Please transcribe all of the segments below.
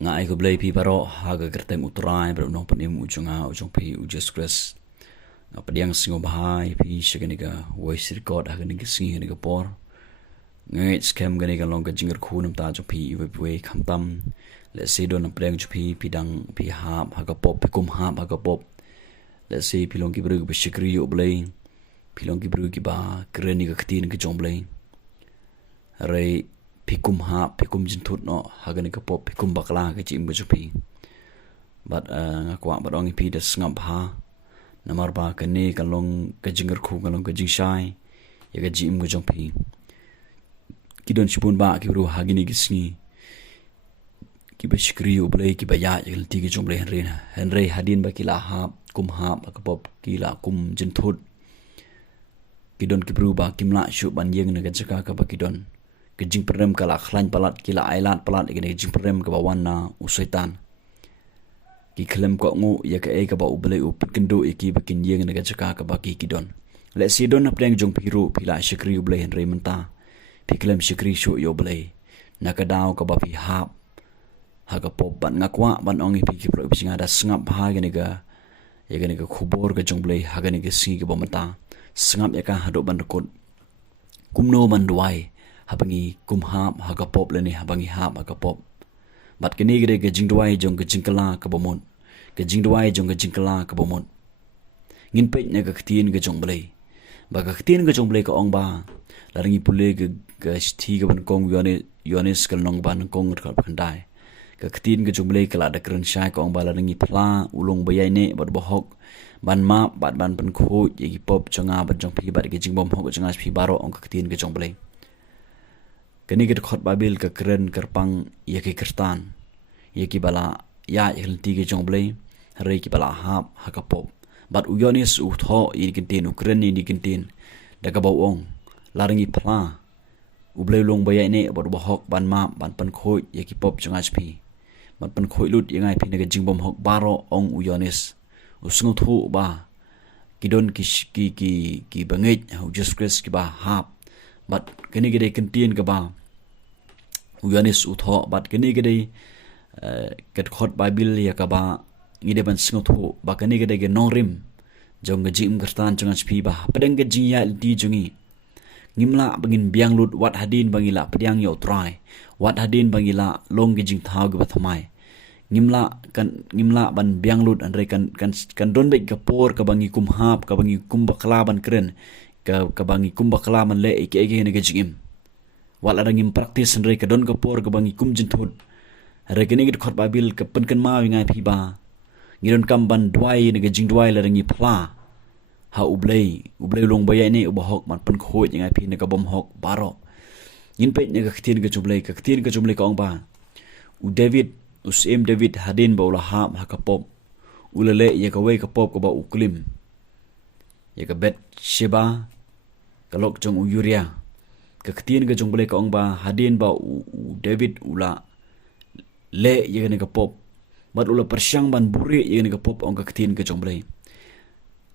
ngai ko blai pi baro haga kerteng utrai bro no panim ujunga ujung pi ujas kres apa diang singo bahai pi shageniga voice record haga ni singi ni por ngeit skhem gani ga long ga jingkyrkhu nam ta jo pi we khamtam let's say don preng jo pi pidang pi hab haga pop pi kum hab haga pop let's say pi long ki bru bi shikri yo blai pi long ki bru ki ba kreni ga khtin ki jong blai rei pikum ha pikum jintut no hagani ka pop pikum bakla ka chim jo pi but ngakwa badong pi da sngap ha namar ba ka ne ka long ka jingkyrkhu ka long ka jingshai ya ka jim go jong pi kidon chipun ba ki ru hagini gisni ki ba shikri u blai ki ba ya yel ti ki jong blai henry hadin ba ki la ha kum ha ba ka pop ki la kum jintut kidon ki bru ba kimla shu ban yeng na ka jaka ka ba kidon ke jing perem kala khlan palat kila ailat palat ke jing perem ke bawan na usaitan ki klem ko ngu ya ke ka ba uble u pitkendo ki bakin yeng na jaka ka ba ki kidon le si don na preng jong piru pila shikri uble hen rementa pi klem shikri shu yo ble na ka daw ka ba pi hap ha ka pop ban ngakwa ban ongi pi ki pro singa da sngap ha ge ga ya ge ga khubor ga jong ble ha ge ga si ge ba mata sngap ya ka hado ban rekod kumno ban duwai habangi kumhap haga pop leni habangi hap haga pop bat kini gede ke jingduwai jong ke jingkala ka bomon ke jingduwai jong ke jingkala ka bomon ngin pe ne ka khtin ke jong blai ba ka khtin ke jong blai ka ong ba laringi pule ke sti ke ban kong yonis kal nong ban kong ka khandai ka khtin ke jong blai kala da kren shai ka ong ba laringi phla ulong bayai ne bat bohok ban ma bat ban pen kho ye ki pop changa ban jong phi bat ke jingbom hok changa phi baro ong ka khtin ke jong blai kini kita khot babil ke keren kerpang ya ki kertan ya ki bala ya hilti ke jong blai re ki bala hap hakapop bat uyonis u tho i kintin u keren ni kintin da ka bawong laringi phla u blai long bayai ne bot bahok ban ma ban pan khoi ya ki pop changa pi ban pan khoi lut yangai phi ne ke jingbom hok baro ong uyonis u sungu thu ba kidon ki bangeit hu just kres ki ba hap bat kini gede kintin ke ba uyanis utho bat kini gede ket khot bible ya ka ba ngide ban singotho ba kini gede ge nongrim jong ge jim gerstan jong spi ba pedeng ge jingya di jungi ngimla bangin biang lut wat hadin bangila pediang yo try wat hadin bangila long ge jing thau ge ba thamai ngimla ban biang lut andre kan don be ka por ka bangi kum hap ka bangi kum bakla ban kren ka bangi kum bakla man le ke ne ge jingim wala rangim praktis andre ka don ka por ka bangi kum jinthut re ke ne git khot babil ka pen kan ma wingai phi ba ngiron kam ban duwai ne ge jingduwai la rangi phla ha ublei long bayai ne ubahok man pen khoi ngai phi ne ka bom hok baro yin pe ne ka khtin ka chumlei ka ong ba u david usem david hadin ba ula ha ka pop ulale ye ka wei ka pop ka ba uklim ye ka bet sheba ka lok jong uyuria ka khtin ka jong ka ong ba hadin ba u david ula le ye ne ka pop bat ula persyang ban buri ye ne ka pop ong ka khtin ka jong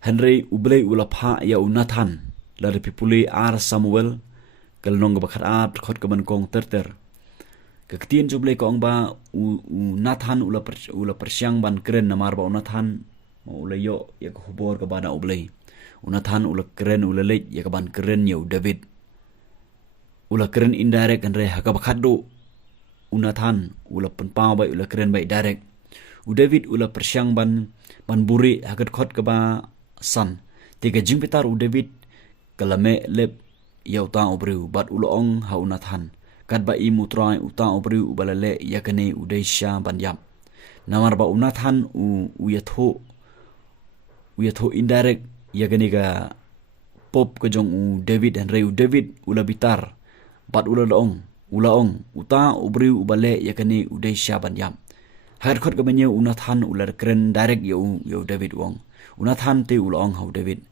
henry ublei ula pha ya unathan la pipuli ar samuel kal nong ba khat khot ka ban kong ter ka khtin jong ka ong ba u nathan ula persyang ban kren namar ba unathan ula yo ye ka hubor ka bana ublei unathan ula kren ula le ye ka ban kren yo david ula keren indirect kan re haka bakhadu unathan ula penpa bai ula keren bai direct u david ula persyang ban buri hakat khot ka ba san tiga jingpitar u david kalame lep yau ta obreu bat ula ong ha unathan kat ba i mutrai uta obreu balale yakane u deisha ban yap namar ba unathan u yatho indirect yakane ga pop ka jong u david and re u david ula bitar bat ula ong uta ubriu ubale yakani udai syaban yam har khot kamanya unathan ular kren direct yo david wong unathan te ula ong hau david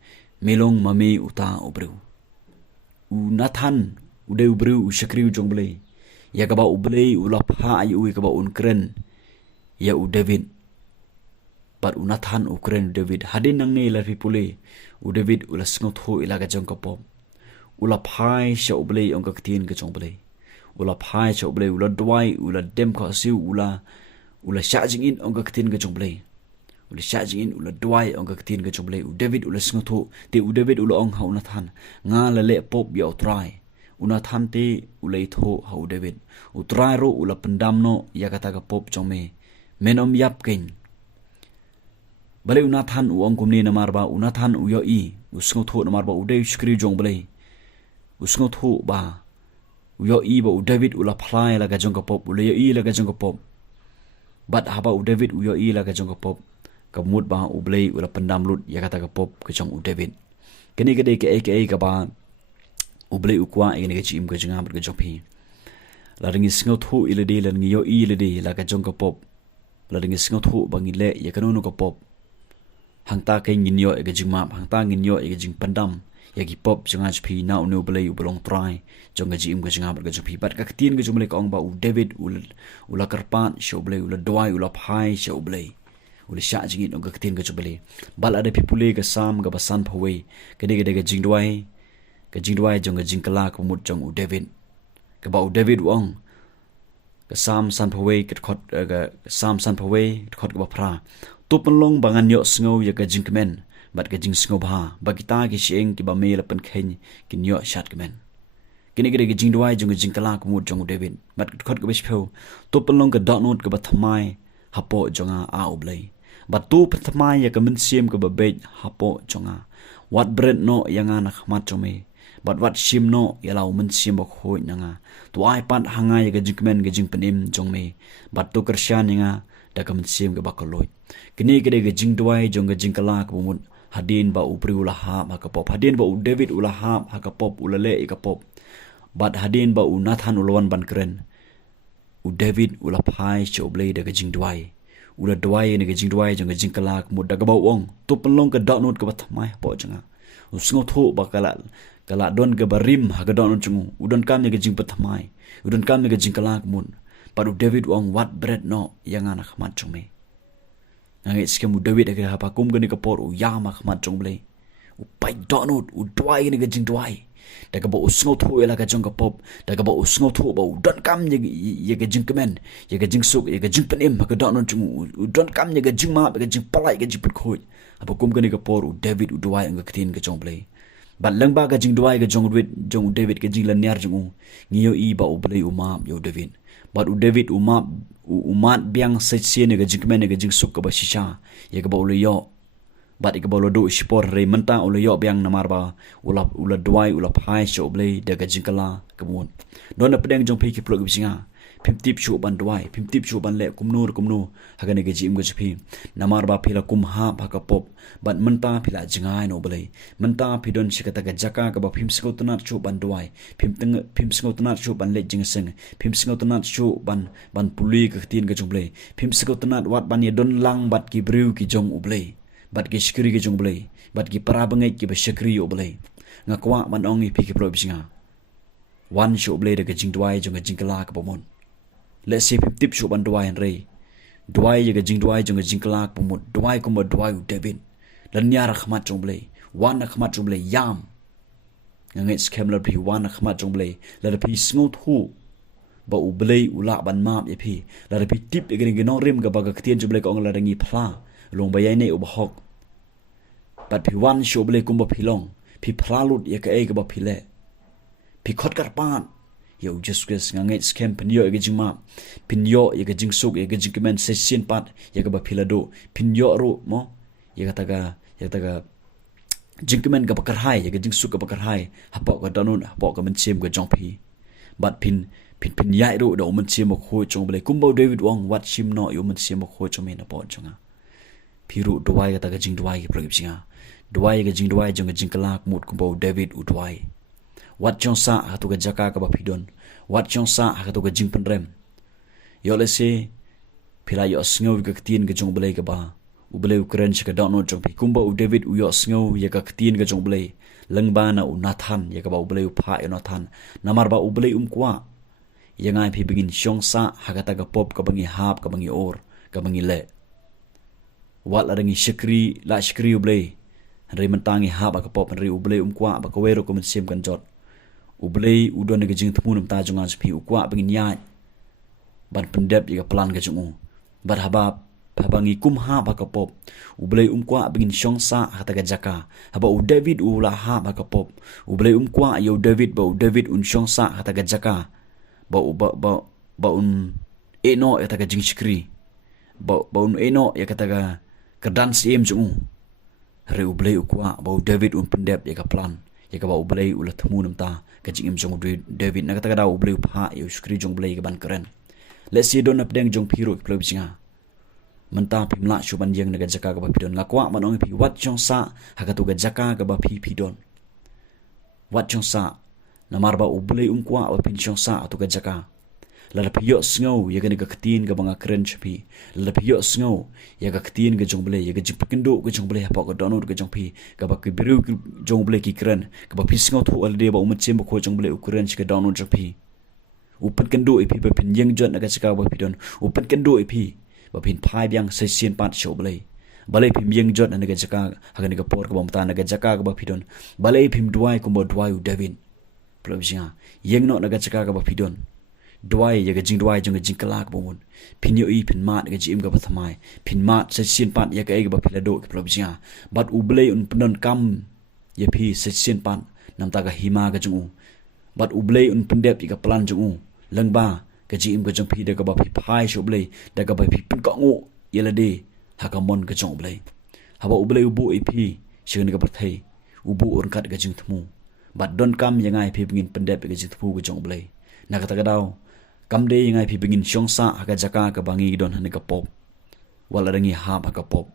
melong mami uta ubriu unathan udai ubriu ushakriu jongle yakaba ublei ula pha ayu yakaba un kren ya u david bat unathan ukren david hadin nang ne la pipule u david ula snotho ilaga jongkapom ula phai sha ublei ong ka tin ka chongblei ula phai sha ublei ula duwai ula dem ka siu ula ula sya jingin ong ketin ke jong blei ula sya jingin ula duwai ong ketin ke jong blei u David ula sngotu te u David ula ong ha unathan nga lele pop ya utrai unathan te ula itho ha u David utrai ro ula pendamno ya kata ka pop jong me menom yap ken bale unathan u ong kumni namarba unathan u yo I u sngotu namarba u David skri jong blei u sngotu ba u yo I ba u David ula phlai la ka jong ka pop ula yo I la ka jong ka pop bat haba u David u yo I la ka jong ka pop kamut ba u blei ula pendam lut ya kata ka pop ke jong u David kini gede ke ka ba u blei u kwa ini ke chim ke janga ber ke jong pi la ringi sngotu ile de la ngi yo I ile de la ka jong ka pop la ringi sngotu ba ngi le ya kanunu ka pop hangta ke nginyo e ke jing map hangta nginyo e ke jing pendam ya ki pop janga pi na u no blei u belong try jong ga jim ga janga ber ga jong pi bat ka tin ga jong blei ka ong ba u David ula karpan sho blei ula doai ula phai sho blei ula sha jingin ong ga tin ga jong blei bal ada pipule ga sam ga basan phawei ga de ga jingduwai jong ga jingkala ka mut jong u David ka ba u David ong ga sam san phawei ka khot ga sam san phawei khot ga ba phra tu penlong bangan yo sngo ya ga jingkmen bat ga jing sngo ba kita ki sieng ki ba me la pen khen ki nyo shat kmen kini gede ga jingduwai jong ga jingkala ka mut jong u David bat khot ga bishpho tu penlong ga dot ga ba thamai hapo jonga a ublei bat tu thamai ya ka min sim ga ba be hapo jonga wat bread no yanga na khmat chome bat wat sim no ya lau min sim ba khoi nanga tu ai pat hanga ya ga jingmen ga jingpenim jong me bat tu kersyan nga da ka min sim ga ba koloi kini gede ga jingduwai jong ga jingkala ka mut hadin ba upri ula ha ka pop hadin ba u David ula ha ka pop ula le ka pop bat hadin ba u Nathan ulawan ban kren u David ula phai cho blei da ga jingduwai ula duwai ni ga jingduwai jong ga jingkala ka mut da ga ba ong tu penlong ka dot not ka ba thamai po janga u sngotu ba kala don ga barim ha ga don chung udon kam ni ga jing pathamai udon kam ni ga jingkala ka mut but u David ong what bread no yang ana khmat chung me ngait skhem u David ga ha pa kum ga ni ka por u ya ma khmat chung blei u pai dot not u duwai ni ga jingduwai da ka ba u sngotu ela ka jong ka pop da ka ba u sngotu ba u don kam ni ye ga jingkmen ye ga jingsuk ye ga jingpenim ha ga dot not chung u don kam ni ga jingma ga jingpalai ga jingput khoi apa kum ga ni ka por u David u duwai ang ga ktin ga jong blei bat lengba ga jingduwai ga jong David ga jinglan nyar jong ngiyo I ba u blei u ma yo David bat u David u mat biang sechien ga jingmen ga jingsuk ka ba shisha ye ga ba u yo bat ga ba lo do spor re menta u yo biang namar ba ula duwai ula phai sho blei da ga jingkala ka mun don na pedeng jong phi ki plog bisinga pimtip shu ban duwai pimtip shu ban le kumno haga ne ga jim ga jphi namar ba phila kumha ba ka pop bat menta phila jingai no blei menta phidon shikata ga jaka ka ba phim skotna chu ban duwai phim skotna chu ban le jingseng phim skotna chu ban puli ka tin ga jong blei phim skotna wat ban ye don lang bat ki briu ki jong u blei bat ki shkri ki jong blei bat ki para bangai ki ba shkri u blei ngakwa man ong I phi ki pro bisinga wan shu blei da ga jingduwai jong ga jingkala ka bomon let's say tip shu ban duwai en rei duwai ye ga jingduwai jong ga jingkala ka bomon duwai ko ba duwai u David lan nyar khmat jong blei wan na khmat jong blei yam ngait skhem la phi wan na khmat jong blei la phi sngot hu ba u blei u la ban map ye phi la phi tip e ga no rim ga ba ga ktien jong blei ko ong la rangi phla long ba yai nei u ba hok bat phi wan shu blei kum ba phi long phi phla lut ye ka e ga ba phi le phi khot kar pan yo just kres ngait skhem pinyo ge jingma pinyo ye ge jingsuk ye ge jingmen se sin pat ye ga ba philado pinyo ro mo ye ga taga jingmen ga bakar hai ye ge jingsuk ga bakar hai hapo ga danun hapo ga men chem ga jong phi bat pin yai ro do men chem ko chong ble kumbo David wong wat sim no yo men chem ko chong me na po chonga phiru duwai ga taga jingduwai ge progip singa duwai ge jingduwai jong ge jingkala mut kumbo David u duwai wat chong sa hatu ga jaka ka ba phidon wat chong sa hatu ga jing penrem yo le se phila yo sngo ga ktin ga jong blei ga ba u blei ukren chi ga don no jong pi kumba u David u yo sngo ye ga ktin ga jong blei lengba na u Nathan ye ga ba u blei u pha yo Nathan namar ba u blei kwa ye ngai phi bingin chong sa hagata ga pop ka bangi hap ka bangi or ka bangi le wat la rangi shikri u blei re mentangi hap ka pop re u blei kwa ba ka wero ko men sim kan jot u blei u don ga jing thmun ta jonga pi u kwa bingin ya ban pendep ye ga plan ga jong bar haba ngi kumha bakapop ublei kwa bingin shongsa hataga jaka haba u David ula ha bakapop ublei kwa yo David ba u David un shongsa hataga jaka ba un eno ya taga jingkyrkhu ba un eno ya kataga kedan siem jungu re ublei kwa ba u David un pendep ya ka plan ya ka ba ublei ula temu namta ka jingim jong David na kataga da ublei pha yo skri jong blei ka ban keren let's see don apdeng jong piro klo bijinga menta pimla shuban yang naga jaka ka ba pidon ngakwa manong pi wat chong sa hakatu ga jaka ka ba pidon wat chong sa namar ba ublei kwa ba pin chong sa atu ga jaka la piyok sngo ya ga ga ktin ga banga kren chapi la piyok sngo ya ga ktin ga jong blei ya ga jipkendo ga jong blei ha pa ga donor ga jong pi ga ba kibiru jong blei ki kren ga ba pi sngo thu al de ba umchem ba ko jong blei ukren chi ga donor chapi upan kendo ipi ba pin yang jot naga jaka ba pidon upan kendo ipi ba pin phai biang se sien pat show balai pim yang jot naga jaka haga naga por ka bamta naga jaka ka ba pidon balai pim duwai ko duwai u David plobjia yang no naga jaka ka ba pidon duwai ya ga jingduwai jong jingkalak bomun pin yo i pin mat ga jim ga ba thamai pin mat se sien pat ya ga ga ba pilado ka plobjia bat u balai un pendon kam ya pi se sien pat nam ta ga hima ga jong bat u balai un pendep ka plan jong lengba ka jim ga jong pi da ga ba pi phai sho balai da ga ba pi pin ka ngo yela de hakamon ka jong balai haba u balai ubu ip shin ga perthai ubu un kat ga jing thmu bat don kam yangai pi bingin pendep ga jing thmu ga jong balai na ka ta ga daw kam de yangai pi bingin shongsa aga jaka ka bangi don han ga pop wala rangi ha ba ka pop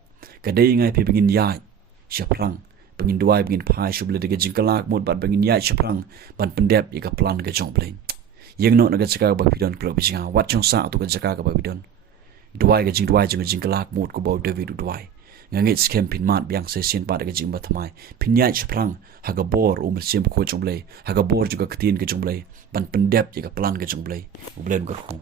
ka de yangai pi bingin ya shaprang bingin duwai bingin phai sho balai ga jing kalak mod bat bingin ya shaprang ban pendep ya ka plan ga jong balai yang no naga jaka ba pidon klo bijinga wat chong sa atu ga jaka ba pidon duwai ga jingduwai jing kalak mod ko ba David duwai ngeit skhem pin mat biang se sien pa ga jing ba thamai pin yai chaprang haga bor sim ko jong blai haga bor juga ketin ga jong blai ban pendep ga plan ga jong blai ublen garhu